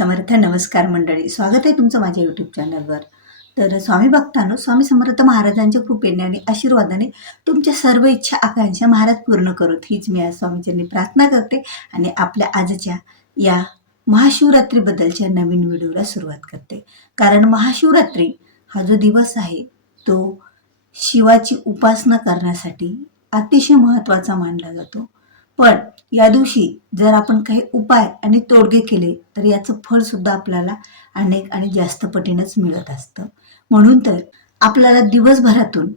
समर्थ. नमस्कार मंडळी, स्वागत आहे तुमचं माझ्या यूट्यूब चॅनलवर. तर स्वामी भक्तांनो, स्वामी समर्थ महाराजांच्या कृपेने आणि आशीर्वादाने तुमच्या सर्व इच्छा आकांक्षा महाराज पूर्ण करोत, हीच मी आज स्वामीचरणी प्रार्थना करते आणि आपल्या आजच्या या महाशिवरात्रीबद्दलच्या नवीन व्हिडिओला सुरुवात करते. कारण महाशिवरात्री हा जो दिवस आहे तो शिवाची उपासना करण्यासाठी अतिशय महत्त्वाचा मानला जातो. पण या दिवशी जर आपण काही उपाय आणि तोडगे केले तर याचं फळ सुद्धा आपल्याला अनेक आणि जास्त पटीनंच मिळत असतं. म्हणून तर आपल्याला दिवसभरातून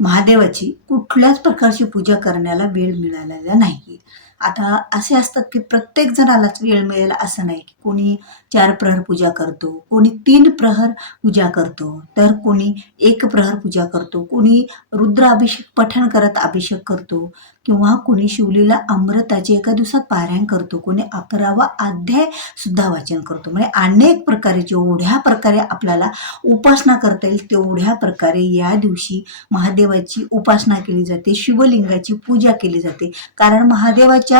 महादेवाची कुठल्याच प्रकारची पूजा करण्याला वेळ मिळालेला नाही. आता असे असतात की प्रत्येक जणालाच वेळ मिळेल असं नाही, की कोणी 4 प्रहर पूजा करतो, कोणी 3 प्रहर पूजा करतो, तर कोणी 1 प्रहर पूजा करतो, कोणी रुद्राभिषेक पठण करत अभिषेक करतो, किंवा कोणी शिवलीला अमृताचे एका दिवसात पारायण करतो, कोणी 11वा अध्याय सुद्धा वाचन करतो. म्हणजे अनेक प्रकारे जेवढ्या प्रकारे आपल्याला उपासना करता येईल तेवढ्या प्रकारे या दिवशी महादेवाची उपासना केली जाते, शिवलिंगाची पूजा केली जाते. कारण महादेवाच्या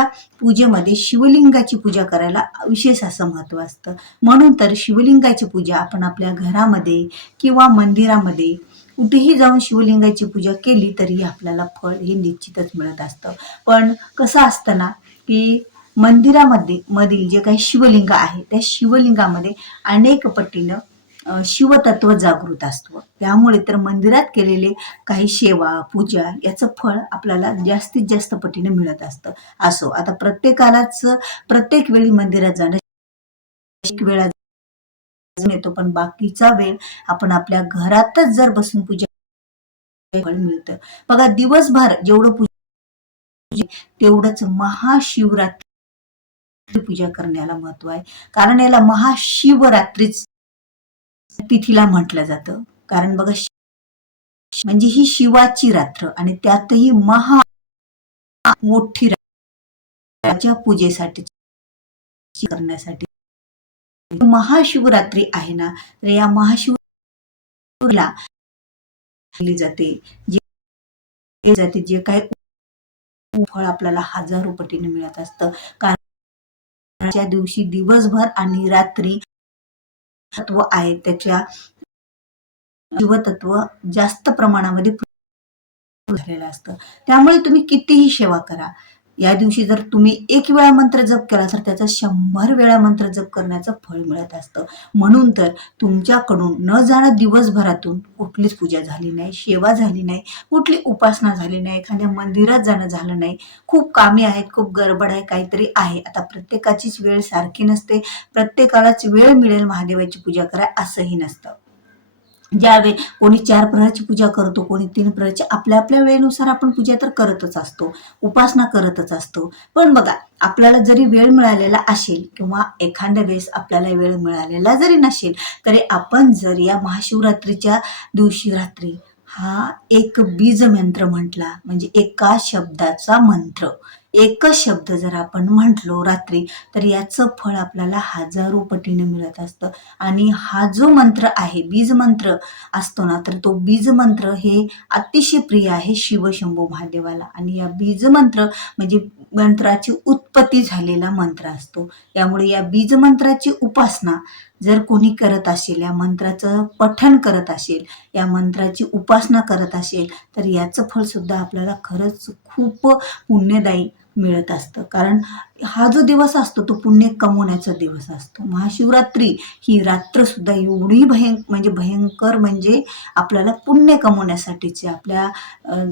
पूजेमध्ये शिवलिंगाची पूजा करायला विशेष असं महत्त्व असतं. म्हणून तर शिवलिंगाची पूजा आपण आपल्या घरामध्ये किंवा मंदिरामध्ये कुठेही जाऊन शिवलिंगाची पूजा केली तरी आपल्याला फळ हे निश्चितच मिळत असतं. पण कसं असतं ना, की मंदिरामध्ये मधील जे काही शिवलिंग आहे त्या शिवलिंगामध्ये अनेक पटीनं शिवतत्व जागृत असतो. त्यामुळे तर मंदिरात केलेले काही सेवा पूजा याचं फळ आपल्याला जास्तीत जास्त पटीने मिळत असतं. असो, आता प्रत्येकालाच प्रत्येक वेळी मंदिरात जाणं एक वेळा येतो, पण बाकीचा वेळ आपण आपल्या घरातच जर बसून पूजा फळ मिळतं. बघा, दिवसभर जेवढं पूजा तेवढंच महाशिवरात्री पूजा करण्याला महत्व आहे. कारण याला महाशिवरात्रीच तिथीला म्हटलं जातं. कारण बघा, म्हणजे ही शिवाची रात्र आणि त्यातही महा मोठी रात्र पूजेसाठी करण्यासाठी महाशिवरात्री आहे ना, तर या महाशिवरात्रीला केली जाते जे काही फळ आपल्याला हजारो पटीने मिळत असतं. कारण त्या दिवशी दिवसभर आणि रात्री तत्व आहे त्याच्या शिवतत्व जास्त प्रमाणामध्ये झालेलं असतं. त्यामुळे तुम्ही कितीही सेवा करा, या दिवशी जर तुम्ही 1 वेळा मंत्र जप केला तर त्याचा 100 वेळा मंत्र जप करण्याचं फळ मिळत असतं. म्हणून तर तुमच्याकडून न जाणं दिवसभरातून कुठलीच पूजा झाली नाही, सेवा झाली नाही, कुठली उपासना झाली नाही, एखाद्या मंदिरात जाणं झालं नाही, खूप कामे आहेत, खूप गडबड आहे, काहीतरी आहे. आता प्रत्येकाचीच वेळ सारखी नसते, प्रत्येकालाच वेळ मिळेल महादेवाची पूजा करा असंही नसतं. ज्यावेळी कोणी 4 प्रहरची पूजा करतो, कोणी 3 प्रहरची, आपल्या आपल्या वेळेनुसार आपण पूजा तर करतच असतो, उपासना करतच असतो. पण बघा, आपल्याला जरी वेळ मिळालेला असेल किंवा एखाद्या वेळेस आपल्याला वेळ मिळालेला जरी नसेल, तरी आपण जर या महाशिवरात्रीच्या दिवशी रात्री हा एक बीज मंत्र म्हटला, म्हणजे एका शब्दाचा मंत्र, एकच शब्द जर आपण म्हटलो रात्री, तर याचं फळ आपल्याला हजारो पटीने मिळत असतं. आणि हा जो मंत्र आहे, बीज मंत्र असतो ना, तर तो बीज मंत्र हे अतिशय प्रिय आहे शिवशंभू महादेवाला. आणि या बीज मंत्र म्हणजे मंत्राची उत्पत्ती झालेला मंत्र असतो. त्यामुळे या बीज मंत्राची उपासना जर कोणी करत असेल, या मंत्राचं पठण करत असेल, या मंत्राची उपासना करत असेल, तर याचं फळ सुद्धा आपल्याला खरंच खूप पुण्यदायी मिळत असतं. कारण हा जो दिवस असतो तो पुण्य कमवण्याचा दिवस असतो. महाशिवरात्री ही रात्र सुद्धा एवढी भयंकर म्हणजे आपल्याला पुण्य कमवण्यासाठीचे, आपल्या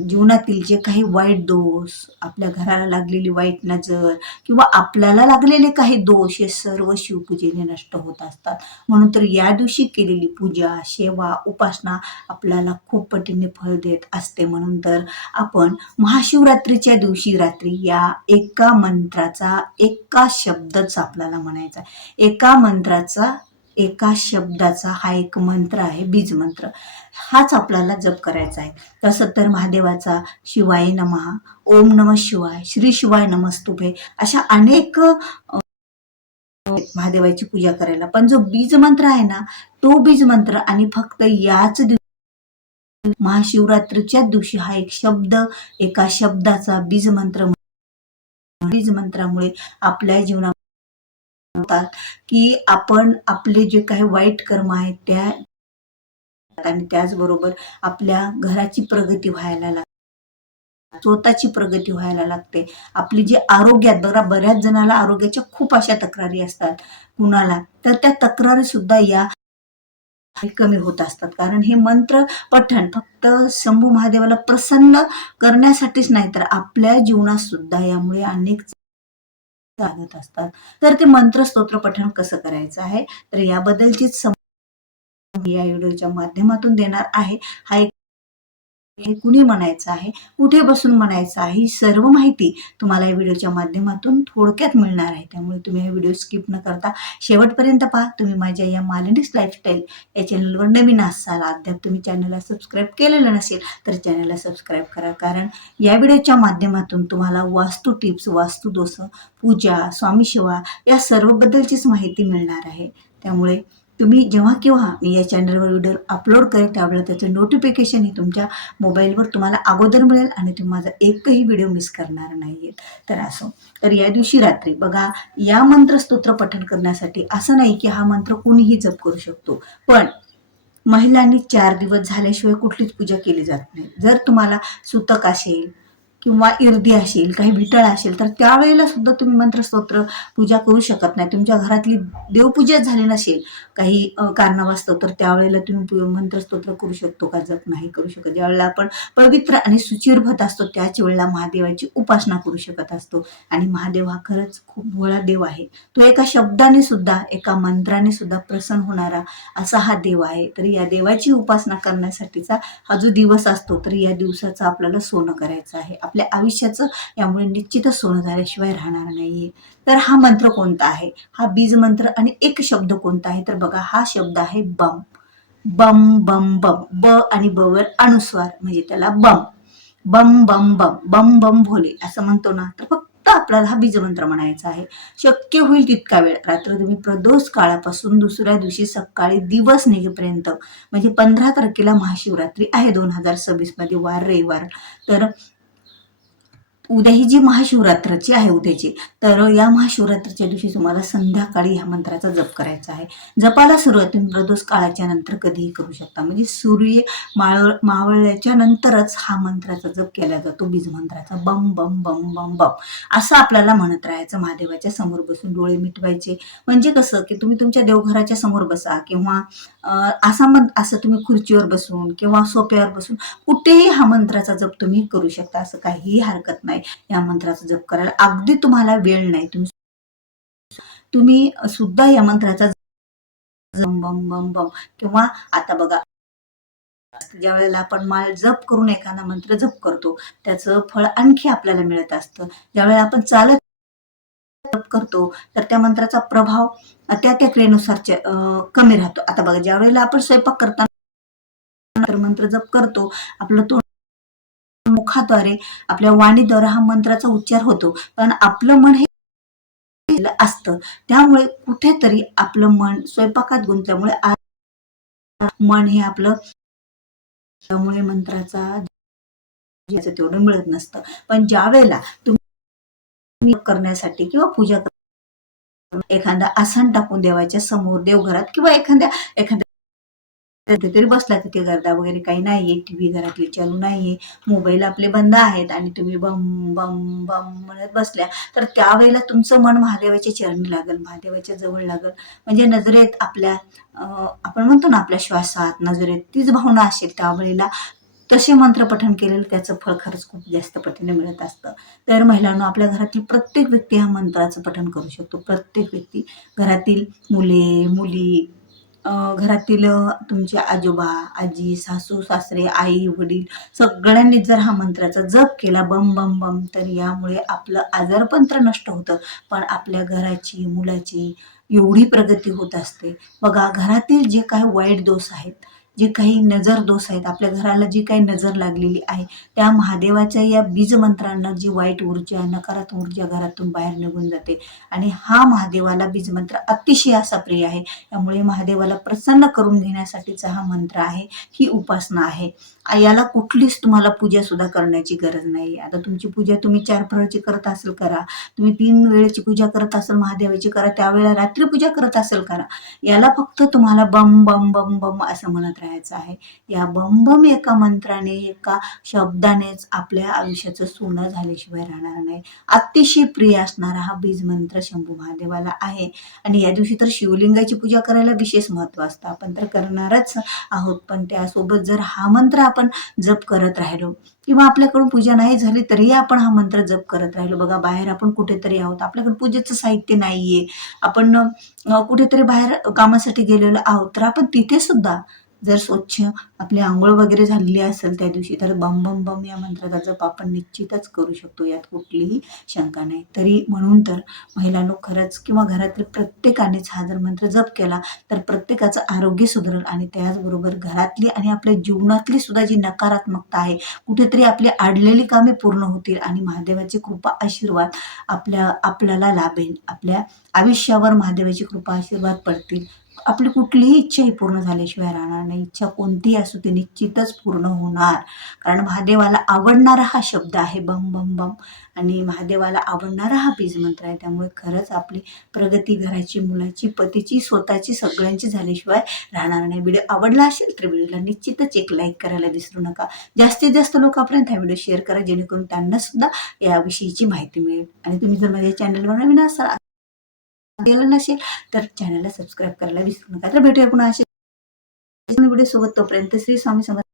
जीवनातील जे काही वाईट दोष, आपल्या घराला लागलेली वाईट नजर किंवा आपल्याला लागलेले काही दोष हे सर्व शिवपूजेने नष्ट होत असतात. म्हणून तर या दिवशी केलेली पूजा, सेवा, उपासना आपल्याला खूप पटीने फळ देत असते. म्हणून तर आपण महाशिवरात्रीच्या दिवशी रात्री या एका मंत्राचा एका शब्दच आपल्याला म्हणायचा, एका मंत्राचा एका शब्दाचा हा एक मंत्र आहे, बीज मंत्र, हाच आपल्याला जप करायचा आहे. तसं तर महादेवाचा शिवाय नमः, ओम नमः शिवाय, श्री शिवाय नमस्तुभे अशा अनेक महादेवाची पूजा करायला. पण जो बीज मंत्र आहे ना, तो बीज मंत्र आणि फक्त याच महाशिवरात्रीच्या दिवशी हा एक शब्द, एका शब्दाचा बीज मंत्र, बीज मंत्रामुळे आपल्या जीवनात होतात की आपण आपले जे काही वाईट कर्म आहेत त्या आणि त्याचबरोबर आपल्या घराची प्रगती व्हायला लागते, स्वतःची प्रगती व्हायला लागते. आपली जी आरोग्यात बघा, बऱ्याच जणाला आरोग्याच्या खूप अशा तक्रारी असतात कुणाला, तर त्या तक्रारी सुद्धा या कमी होत असतात. कारण हे मंत्र पठण फक्त शंभू महादेवाला प्रसन्न करण्यासाठीच नाही, तर आपल्या जीवनात सुद्धा यामुळे अनेक लागत असतात. तर ते मंत्र स्तोत्र पठण कसं करायचं आहे, तर याबद्दलचीच या व्हिडिओच्या माध्यमातून देणार आहे. हा एक हे कुणी म्हणायचं आहे, कुठे बसून म्हणायचं आहे, ही सर्व माहिती तुम्हाला या व्हिडिओच्या माध्यमातून थोडक्यात मिळणार आहे. त्यामुळे तुम्ही हा व्हिडिओ स्किप न करता शेवटपर्यंत पहा. तुम्ही माझ्या या मालनीस लाईफस्टाईल या चॅनलवर नवीन असाल, अद्याप तुम्ही चॅनलला सबस्क्राईब केलेलं नसेल तर चॅनलला सबस्क्राईब करा. कारण या व्हिडिओच्या माध्यमातून तुम्हाला वास्तू टिप्स, वास्तुदोष, पूजा, स्वामी सेवा या सर्वबद्दलचीच माहिती मिळणार आहे. त्यामुळे तुम्ही जेव्हा केव्हा मी या चॅनलवर व्हिडिओ अपलोड करेल त्यावेळेला त्याचं नोटिफिकेशन ही तुमच्या मोबाईलवर तुम्हाला अगोदर मिळेल आणि तुम्ही माझा एकही व्हिडिओ मिस करणार नाहीये. तर असो, तर या दिवशी रात्री बघा, या मंत्र स्तोत्र पठण करण्यासाठी असं नाही की हा मंत्र कोणीही जप करू शकतो, पण महिलांनी 4 दिवस झाल्याशिवाय कुठलीच पूजा केली जात नाही. जर तुम्हाला सुतक असेल किंवा इर्दी असेल, काही विटळ असेल, तर त्यावेळेला सुद्धा तुम्ही मंत्रस्तोत्र पूजा करू शकत नाही. तुमच्या घरातली देवपूजा झाली नसेल काही कारणावास्तव, तर त्यावेळेला तुम्ही मंत्रस्तोत्र करू शकतो का? जप नाही करू शकत. ज्यावेळेला आपण पवित्र आणि शुचिर्भूत असतो त्याच वेळेला महादेवाची उपासना करू शकत असतो. आणि महादेव हा खरंच खूप भोळा देव आहे. तो एका शब्दाने सुद्धा, एका मंत्राने सुद्धा प्रसन्न होणारा असा हा देव आहे. तर या देवाची उपासना करण्यासाठीचा हा जो दिवस असतो, तर या दिवसाचं आपल्याला सोनं करायचं आहे. आपल्या आयुष्याचं यामुळे निश्चितच सोनं झाल्याशिवाय राहणार नाहीये. तर हा मंत्र कोणता आहे, हा बीज मंत्र आणि एक शब्द कोणता आहे, तर बघा, हा शब्द आहे बम. बम बम बम, ब आणि ब वर अनुस्वार म्हणजे त्याला बम. बम बम बम, बम बम भोले असं म्हणतो ना, तर फक्त आपल्याला हा बीजमंत्र म्हणायचा आहे. शक्य होईल तितका वेळ रात्र तुम्ही प्रदोष काळापासून दुसऱ्या दिवशी सकाळी दिवस निघेपर्यंत, म्हणजे 15 तारखेला महाशिवरात्री आहे 2026 मध्ये, वार रविवार. तर उद्या ही जी महाशिवरात्राची आहे उद्याची, तर या महाशिवरात्रीच्या दिवशी तुम्हाला संध्याकाळी ह्या मंत्राचा जप करायचा आहे. जपाला सुरुवात तुम्ही प्रदोष काळाच्या नंतर कधीही करू शकता, म्हणजे सूर्य मावळल्याच्या नंतरच हा मंत्राचा जप केला जातो, बीज मंत्राचा. बम बम बम बम बम असं आपल्याला म्हणत राहायचं. महादेवाच्या समोर बसून डोळे मिटवायचे. म्हणजे कसं की तुम्ही तुमच्या देवघराच्या समोर बसा किंवा असं तुम्ही खुर्चीवर बसून किंवा सोप्यावर बसून कुठेही हा मंत्राचा जप तुम्ही करू शकता. असं काहीही हरकत नाही या मंत्राचा जप करायला. अगदी तुम्हाला वेळ नाही, तुम्ही सुद्धा या मंत्राचा बम बम बम बम किंवा आता बघा, ज्या वेळेला आपण माळ जप करून एखादा मंत्र जप करतो त्याचं फळ आणखी आपल्याला मिळत असतं. ज्यावेळेला आपण चालत जप करतो तर त्या मंत्राचा प्रभाव त्या त्या क्रियेनुसार कमी राहतो. आता बघा, ज्या वेळेला आपण स्वयंपाक करताना मंत्र जप करतो, आपलं तोंड मुखाद्वारे, आपल्या वाणीद्वारे हा मंत्राचा उच्चार होतो, पण आपलं मन हे असतं. त्यामुळे कुठेतरी आपलं मन स्वयंपाकात गुंतल्यामुळे मन हे आपलं, त्यामुळे मंत्राचा तेवढं मिळत नसतं. पण ज्या वेळेला तुम्ही करण्यासाठी किंवा पूजा एखादा आसन टाकून देवाच्या समोर देवघरात किंवा एखाद्या कुठेतरी बसला, तिथे गर्दा वगैरे काही नाहीये, टीव्ही घरातली चालू नाहीये, मोबाईल आपले बंद आहेत आणि तुम्ही बम बम बम म्हणत बसल्या, तर त्यावेळेला तुमचं मन महादेवाच्या चरणी लागल, महादेवाच्या जवळ लागल. म्हणजे नजरेत आपल्या आपण म्हणतो ना, आपल्या श्वासात नजरेत तीच भावना असेल, त्यावेळेला तसे मंत्र पठण केलेलं त्याचं फळ खरंच खूप जास्त पटीने मिळत असतं. तर महिलांनो, आपल्या घरातील प्रत्येक व्यक्ती हा मंत्राचं पठण करू शकतो. प्रत्येक व्यक्ती, घरातील मुले मुली, घरातील तुमचे आजोबा आजी, सासू सासरे, आई वडील, सगळ्यांनी जर हा मंत्राचा जप केला बम बम बम, तर यामुळे आपलं आजारपण तर नष्ट होतं, पण आपल्या घराची, मुलाची एवढी प्रगती होत असते. बघा, घरातील जे काही वाईट दोष आहेत जे काही नजर दोष आहेत, आपल्या घराला जी काही नजर लागलेली आहे, त्या महादेवाच्या या बीज मंत्रांना जी वाईट ऊर्जा, नकारात्मक ऊर्जा घरातून बाहेर निघून जाते. आणि हा महादेवाला बीज मंत्र अतिशय असा प्रिय आहे. त्यामुळे महादेवाला प्रसन्न करून घेण्यासाठीचा हा मंत्र आहे, ही उपासना आहे. याला कुठलीच तुम्हाला पूजा सुद्धा करण्याची गरज नाही. आता तुमची पूजा तुम्ही 4 प्रहरची करत असेल करा, तुम्ही 3 वेळेची पूजा करत असाल महादेवाची करा, त्यावेळेला रात्री पूजा करत असेल करा. याला फक्त तुम्हाला बम बम बम बम असं म्हणत राहायचं आहे. या बम बम एका मंत्राने, एका शब्दानेच आपल्या आयुष्याचं सोनं झाल्याशिवाय राहणार नाही. अतिशय प्रिय असणारा हा बीज मंत्र शंभू महादेवाला आहे. आणि या दिवशी तर शिवलिंगाची पूजा करायला विशेष महत्व असतं. आपण तर करणारच आहोत, पण त्यासोबत जर हा मंत्र आपण जप करत राहिलो किंवा आपल्याकडून पूजा नाही झाली तरीही आपण हा मंत्र जप करत राहिलो. बघा, बाहेर आपण कुठेतरी आहोत, आपल्याकडे पूजेचं साहित्य नाहीये, आपण कुठेतरी बाहेर कामासाठी गेलेलो आहोत, तर आपण तिथे सुद्धा जर स्वच्छ आपली आंघोळ वगैरे झालेली असेल त्या दिवशी, तर बम बम बम या मंत्राचा जप आपण निश्चितच करू शकतो, यात कुठलीही शंका नाही. तरी म्हणून तर महिलांनो, खरंच किंवा घरातील प्रत्येकानेच हा जर मंत्र जप केला तर प्रत्येकाचं आरोग्य सुधारेल आणि त्याचबरोबर घरातली आणि आपल्या जीवनातली सुद्धा जी नकारात्मकता आहे, कुठेतरी आपली अडलेली कामे पूर्ण होतील आणि महादेवाची कृपा आशीर्वाद आपल्याला लाभेल. आपल्या आयुष्यावर महादेवाची कृपा आशीर्वाद पडतील. आपली कुठलीही इच्छा ही पूर्ण झाल्याशिवाय राहणार नाही. इच्छा कोणतीही असो ती निश्चितच पूर्ण होणार. कारण महादेवाला आवडणारा हा शब्द आहे बम बम बम, आणि महादेवाला आवडणारा हा बीज मंत्र आहे. त्यामुळे खरंच आपली प्रगती घराची, मुलाची, पतीची, स्वतःची, सगळ्यांची झाल्याशिवाय राहणार नाही. व्हिडिओ आवडला असेल तर व्हिडिओला निश्चितच एक लाईक करायला विसरू नका. जास्तीत जास्त लोकांपर्यंत हा व्हिडिओ शेअर करा, जेणेकरून त्यांना सुद्धा याविषयीची माहिती मिळेल. आणि तुम्ही जर माझ्या चॅनलवर नवीन असाल केलं नसेल तर चॅनलला सबस्क्राईब करायला विसरू नका. तर भेटूया पुन्हा असे व्हिडिओ सोबत. तोपर्यंत श्री स्वामी समर्थ.